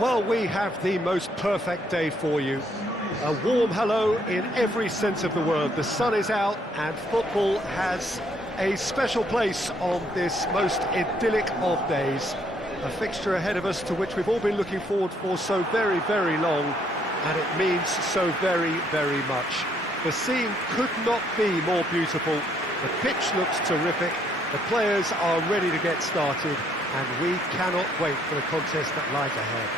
Well, we have the most perfect day for you. A warm hello in every sense of the word. The sun is out and football has a special place on this most idyllic of days. A fixture ahead of us to which we've all been looking forward for so very, very long, and it means so very, very much. The scene could not be more beautiful. The pitch looks terrific. The players are ready to get started, and we cannot wait for the contest that lies ahead.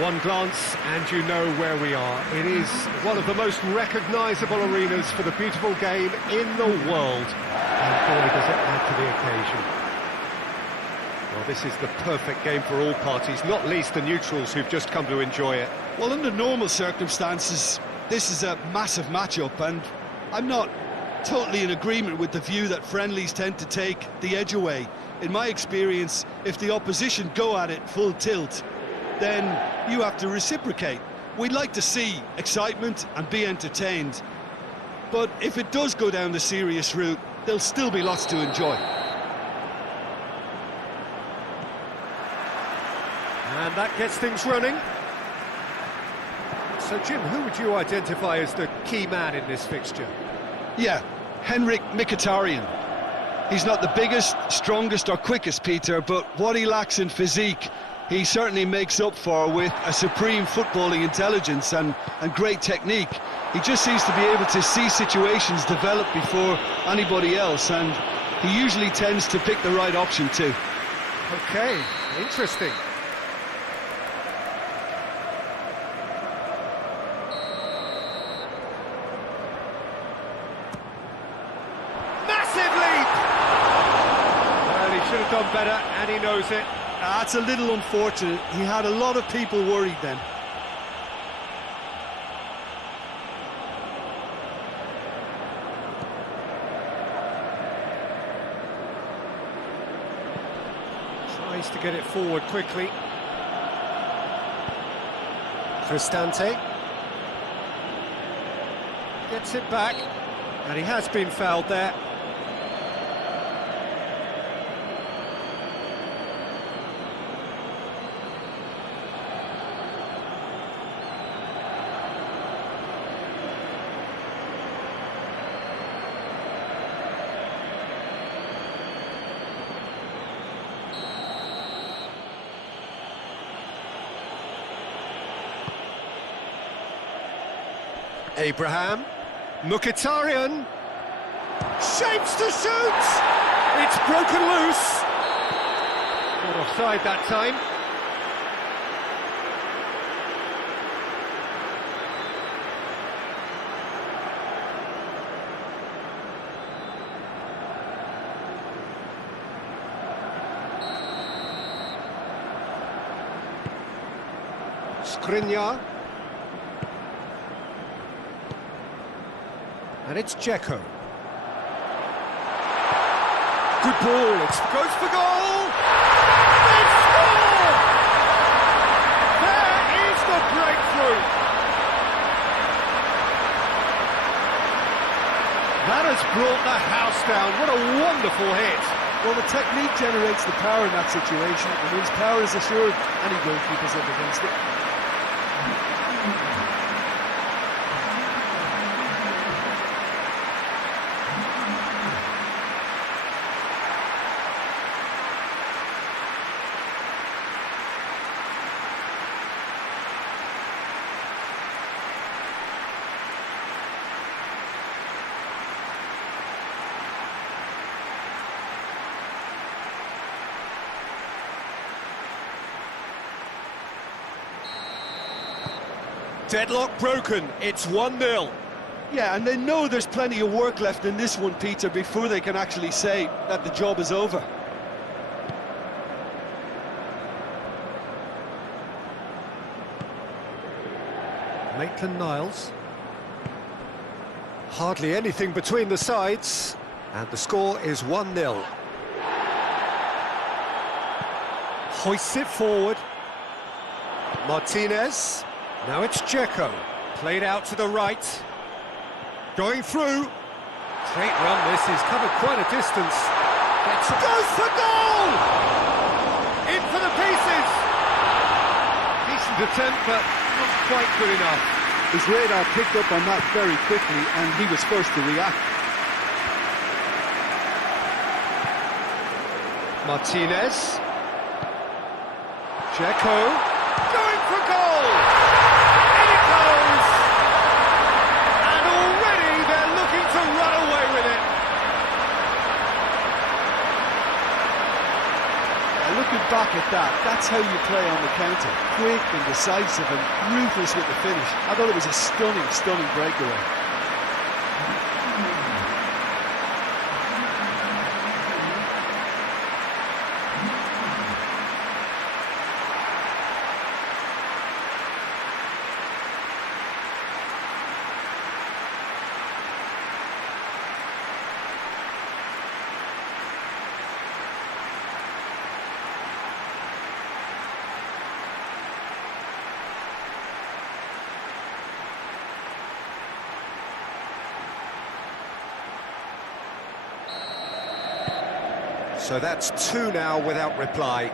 One glance and you know where we are. It is one of the most recognisable arenas for the beautiful game in the world. And boy, does it add to the occasion. Well, this is the perfect game for all parties, not least the neutrals who've just come to enjoy it. Well, under normal circumstances, this is a massive matchup, and I'm not totally in agreement with the view that friendlies tend to take the edge away. In my experience, if the opposition go at it full tilt, then you have to reciprocate. We'd like to see excitement and be entertained, but if it does go down the serious route, there'll still be lots to enjoy. And that gets things running. So, Jim, who would you identify as the key man in this fixture? Yeah, Henrik Mkhitaryan. He's not the biggest, strongest or quickest, Peter, but what he lacks in physique, he certainly makes up for with a supreme footballing intelligence and great technique. He just seems to be able to see situations develop before anybody else, and he usually tends to pick the right option too. Okay, interesting. Massive leap! Well, he should have done better, and he knows it. That's a little unfortunate. He had a lot of people worried then. Tries to get it forward quickly. Cristante. Gets it back. And he has been fouled there. Abraham, Mkhitaryan, shapes to shoot! It's broken loose! Not offside that time. Skriniar. And it's Dzeko. Good ball, it goes for goal! They score! There is the breakthrough! That has brought the house down, what a wonderful hit! Well, the technique generates the power in that situation. It means power is assured, any goalkeeper's up against it. Deadlock broken, it's 1-0. Yeah, and they know there's plenty of work left in this one, Peter, before they can actually say that the job is over. Maitland-Niles. Hardly anything between the sides, and the score is 1-0. Hoists it forward. Martinez. Now it's Dzeko. Played out to the right. Going through. Great run this, he's covered quite a distance. Goes for goal! in for the pieces. Decent attempt, but not quite good enough. His radar picked up on that very quickly, and he was first to react. Martinez. Dzeko. Going for goal! In it goes! And already they're looking to run away with it. Looking back at that, that's how you play on the counter. Quick and decisive and ruthless with the finish. I thought it was a stunning, stunning breakaway. So that's two now without reply.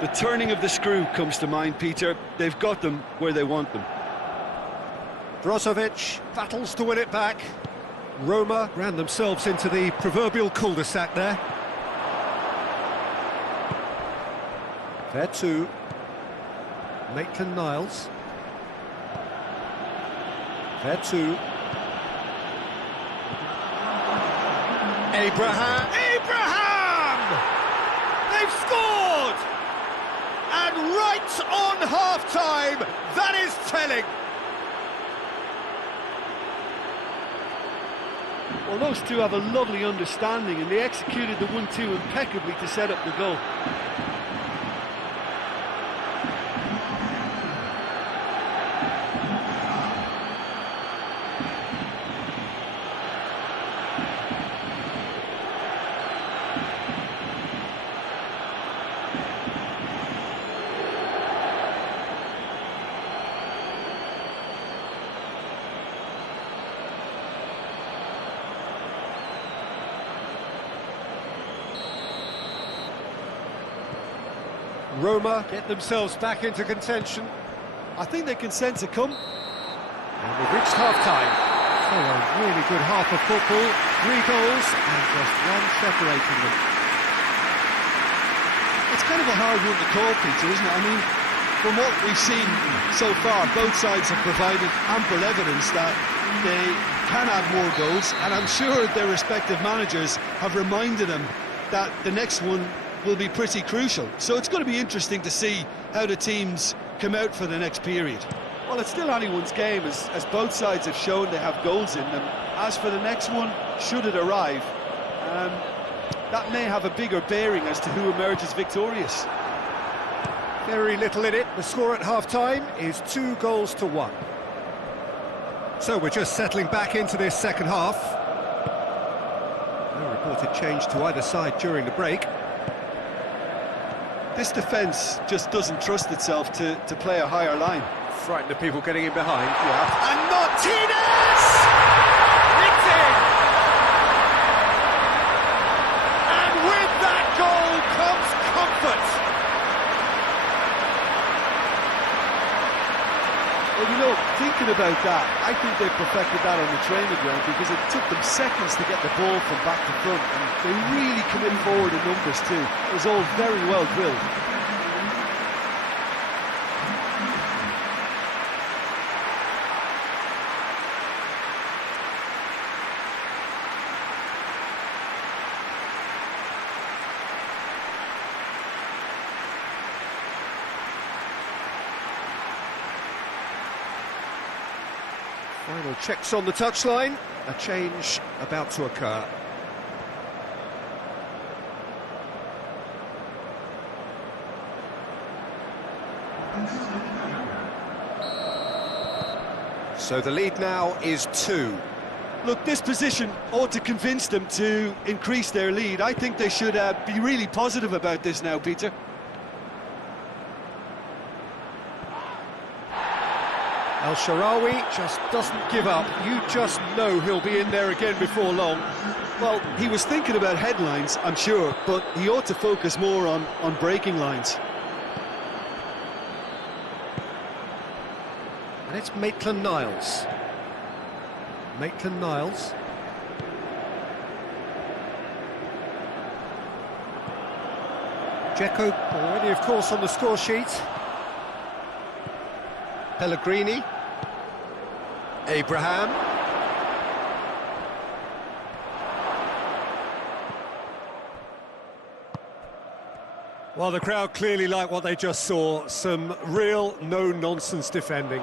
The turning of the screw comes to mind, Peter. They've got them where they want them. Brozovic battles to win it back. Roma ran themselves into the proverbial cul-de-sac there. Vertu. Maitland-Niles. Vertu. Abraham! They've scored! And right on half-time, that is telling. Well, those two have a lovely understanding, and they executed the 1-2 impeccably to set up the goal. Roma get themselves back into contention. I think they can sense it come. And we've reached half-time. So a really good half of football. 3 goals and just one separating them. It's kind of a hard one to call, Peter, isn't it? I mean, from what we've seen so far, both sides have provided ample evidence that they can add more goals, and I'm sure their respective managers have reminded them that the next one will be pretty crucial. So it's going to be interesting to see how the teams come out for the next period. Well, it's still anyone's game, as both sides have shown they have goals in them. As for the next one, should it arrive, that may have a bigger bearing as to who emerges victorious. Very little in it. The score at half-time is 2-1. So we're just settling back into this second half. No reported change to either side during the break. This defence just doesn't trust itself to play a higher line. Frightened of people getting in behind. Yeah. And Martinez! It's in! And with that goal comes comfort. Well, you know, thinking about that, I think they perfected that on the training ground, because it took them seconds to get the ball from back to front, and they really commit forward in numbers too. It was all very well drilled. Final checks on the touchline. A change about to occur. So the lead now is 2. Look, this position ought to convince them to increase their lead. I think they should be really positive about this now, Peter. El Shaarawy just doesn't give up. You just know he'll be in there again before long. Well, he was thinking about headlines, I'm sure, but he ought to focus more on breaking lines. And it's Maitland-Niles. Maitland-Niles. Dzeko already, of course, on the score sheet. Pellegrini. Abraham. Well, the crowd clearly like what they just saw. Some real no-nonsense defending.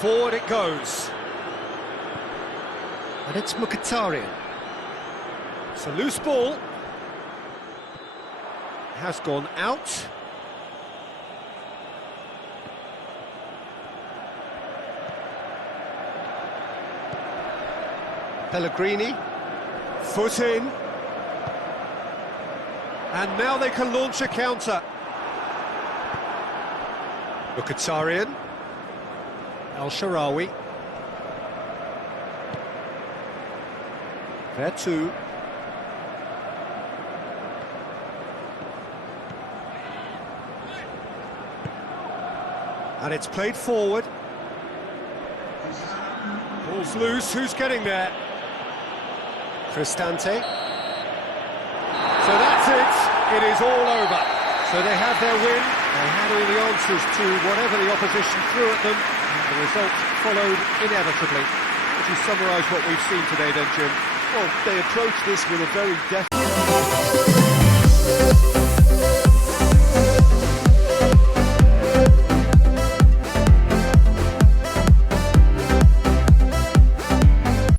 Forward it goes. And it's Mkhitaryan. It's a loose ball. Has gone out. Pellegrini. Foot in. And now they can launch a counter. Mkhitaryan. El Shaarawy. There too. And it's played forward. Ball's loose, who's getting there? Cristante. So that's it, it is all over. So they have their win, they had all the answers to whatever the opposition threw at them, and the result followed inevitably. Would you summarise what we've seen today then, Jim? Well, they approached this with a very definite